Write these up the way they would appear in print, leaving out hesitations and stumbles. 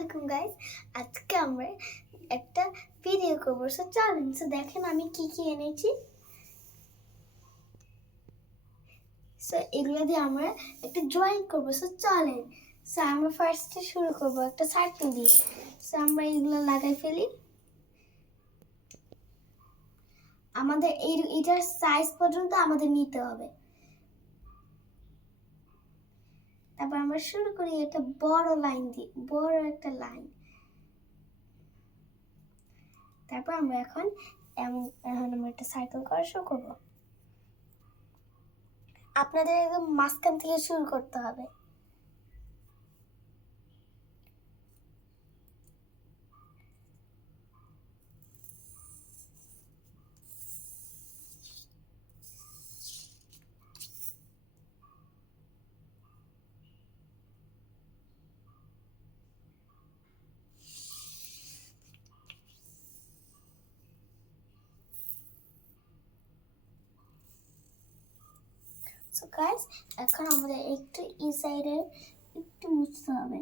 আলাইকুম গাইস, আজকে আমরা একটা ভিডিও করব। সো চলেন, দেখেন আমি কি কি এনেছি। সো এগুলো দিয়ে আমরা একটা ড্রয়িং করব। সো চলেন, আমরা ফার্স্টে শুরু করব একটা সার্কেল দিয়ে। সো আমরা এগুলো লাগাই ফেলি। আমাদের এটার সাইজ পর্যন্ত আমাদের নিতে হবে। তারপর আমরা শুরু করি একটা বড় লাইন দিয়ে, বড় একটা লাইন। তারপর আমরা এখন আমরা একটা সার্কেল করা শুরু করবো। আপনাদের একদম মাঝখান থেকে শুরু করতে হবে। সো গাইস, এখন আমাদের একটু এই সাইডে একটু মুছতে হবে।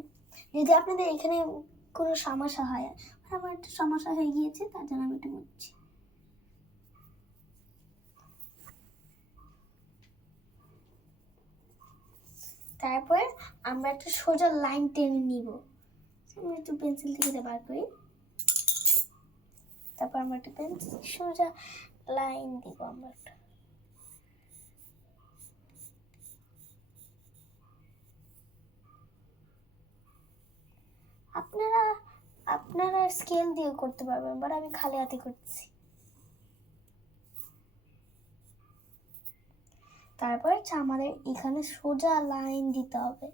যদি আপনাদের এখানে কোনো সমস্যা হয়, আমার একটু সমস্যা হয়ে গিয়েছে, তার জন্য আমি একটু মুছছি। তারপর আমরা একটা সোজা লাইন টেনে নিব। আমরা একটু পেন্সিল থেকে বার করি। তারপর আমরা একটা পেন্সিল সোজা লাইন দিব। আমরা আপনারা স্কেল দিয়ে করতে পারবেন, বাট আমি খালি হাতে করছি। তারপর আমাদের এখানে সোজা লাইন দিতে হবে।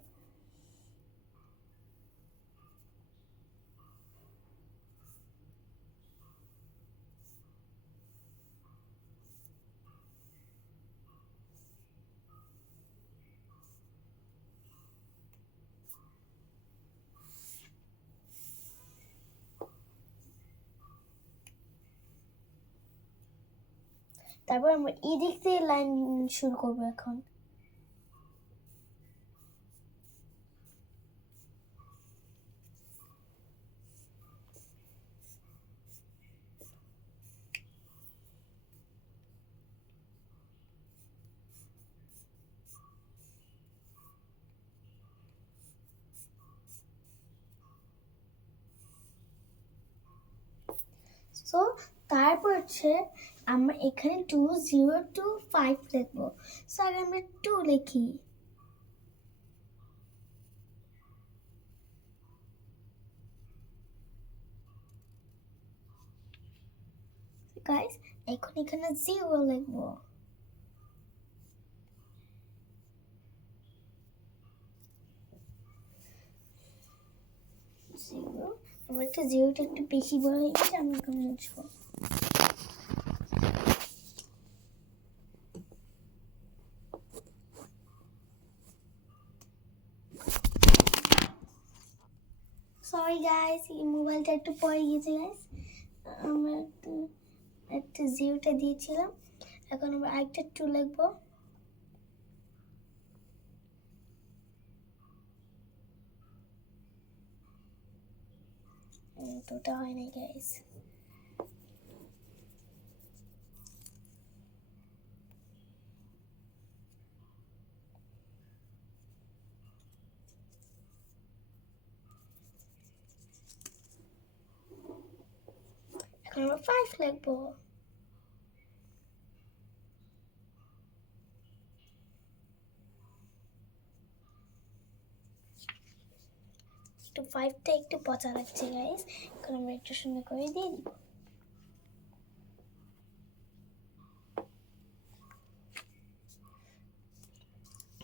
তারপর আমরা এই দিক দিয়ে লাইন শুরু করবো। এখন সো তারপর আমরা এখানে 2025 লিখবো। সো আগে আমরা 2 লিখি। গাইস, এখন এখানে 0 লিখবো। আমার একটা 0টা একটু বেশি বড় হয়ে গেছে, আমি এখন মুছবো। সরি গাইস, এই মোবাইলটা একটু পড়ে গেছে গাইস। আমরা একটা 0টা দিয়েছিলাম, এখন আমরা আরেকটা 2 লিখবো। দুটো হয় নাই গাইস। এখন আমরা 5 লিখবো। একটু 5টা একটু পচা লাগছে গাইস, এখন আমরা একটু সুন্দর করে দিয়ে দিব।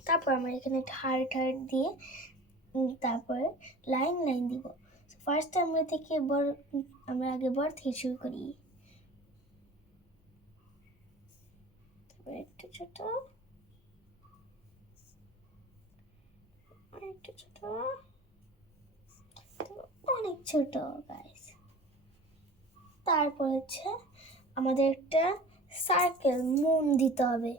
তারপর আমরা এখানে একটা হার্ট দিয়ে তারপরে লাইন দিব। ফার্স্ট আমরা আগে বড় থেকে শুরু করি। তারপরে একটু ছোট, একটু ছোট, অনেক ছোট গাইস। তারপর আমাদের একটা সার্কেল মুন দিতে হবে।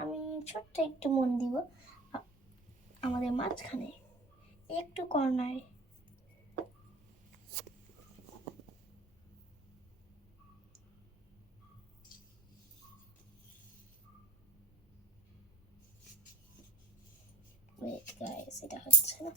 আমি ছোট্ট একটু মন দিব আমাদের মাঝখানে একটু কর্নারে। ওয়েট গাইস, এটা হচ্ছে না।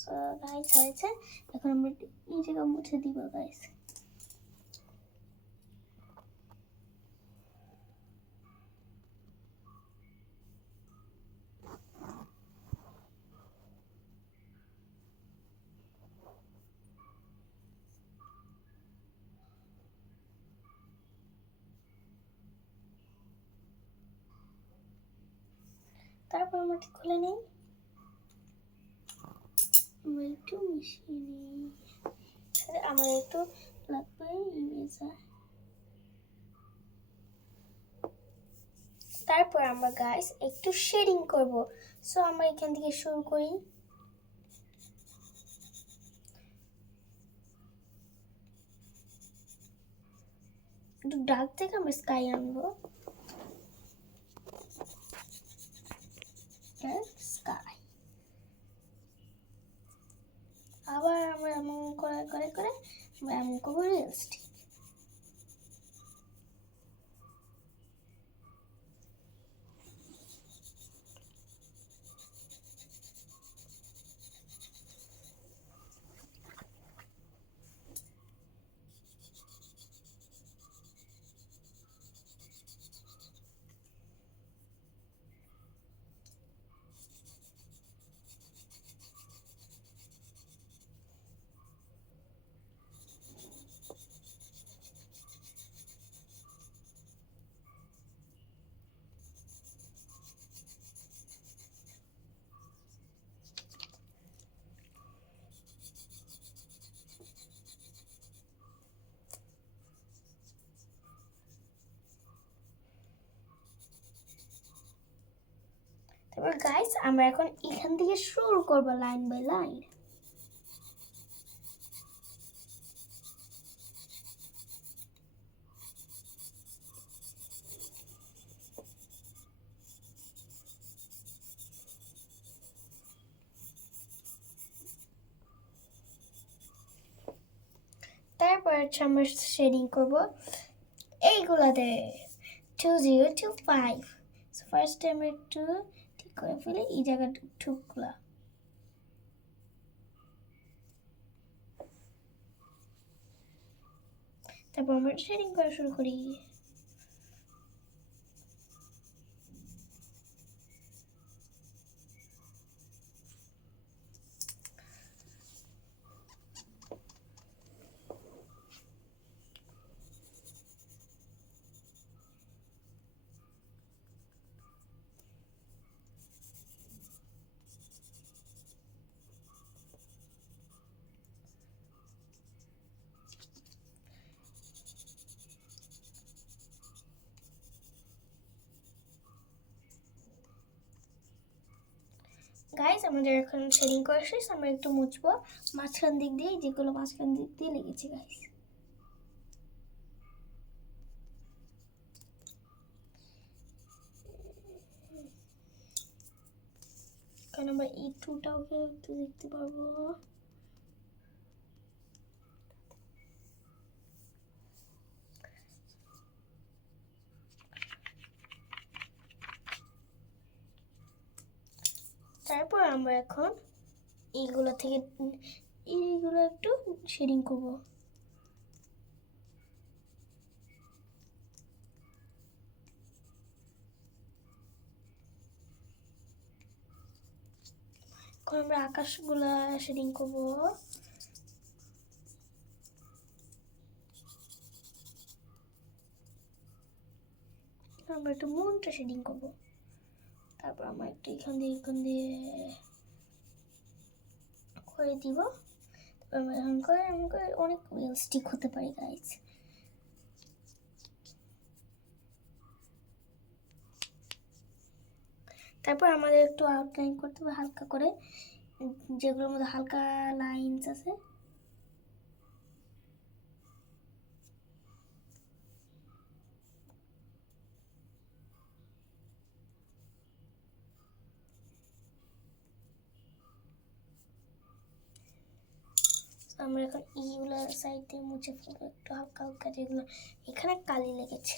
সো গাইস হয়েছে, এখন আমরা এই জায়গা মুছে দিব গাইস। তারপর আমরা খুলে নিই, আমরা একটু মিশিয়ে নিই। আমার একটু লাগবে ইরেজার। তারপর আমরা গাইস একটু শেডিং করব। সো আমরা এখান থেকে শুরু করি। একটু ডার্ক থেকে আমরা স্কাই আনবো, স্কাই। আবার আমরা এমন করে করে করে আমরা এমন করবো রিয়েলিস্টিক। তারপর গাইস আমরা এখন এখান থেকে শুরু করব লাইন বাই লাইন। তারপর আমরা শেডিং করব এইগুলাতে 2025। সো ফার্স্ট আমরা একটু ঠিক করে ফেলি এই জায়গাটা ঠুকগুলা। তারপর আমরা শেডিং করা শুরু করি। গাইস আমাদের এখন শেডিং করা শেষ, আমরা একটু মুছবো মাঝখান দিক দিয়ে, যেগুলো মাঝখান দিক দিয়ে লেগেছে গাইস। কারণ আমরা এই টুটাকে একটু দেখতে পারবো। তারপর আমরা এখন এইগুলো থেকে এইগুলো একটু শেডিং করব। এখন আমরা আকাশগুলা শেডিং করব। আমরা একটু মুনটা শেডিং করব। তারপর আমরা একটু এখান দিয়ে করে দিব। এমন করে অনেক রিয়েলিস্টিক হতে পারি গাইস। তারপর আমাদের একটু আউটলাইন করতে হবে হালকা করে, যেগুলোর মধ্যে হালকা লাইনস আছে। আমরা এখন ইগুলো সাইড দিয়ে মুছে ফেলবো একটু হালকা হালকা, যেগুলো এখানে কালি লেগেছে।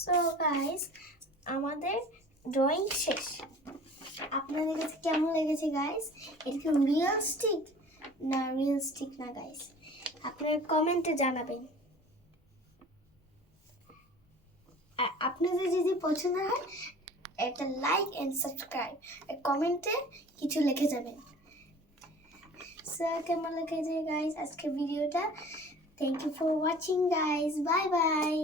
সো গাইস, আমাদের ড্রয়িং শেষ। আপনাদের কাছে কেমন লেগেছে গাইস? এটা কি রিয়েলিস্টিক না রিয়েলিস্টিক না গাইস? আপনারা কমেন্টে জানাবেন। আর আপনাদের যদি পছন্দ হয় একটা লাইক এন্ড সাবস্ক্রাইব, কমেন্টে কিছু লিখে যাবেন। সো কেমন লেগেছে গাইস আজকে ভিডিওটা? Thank you for watching guys, bye by.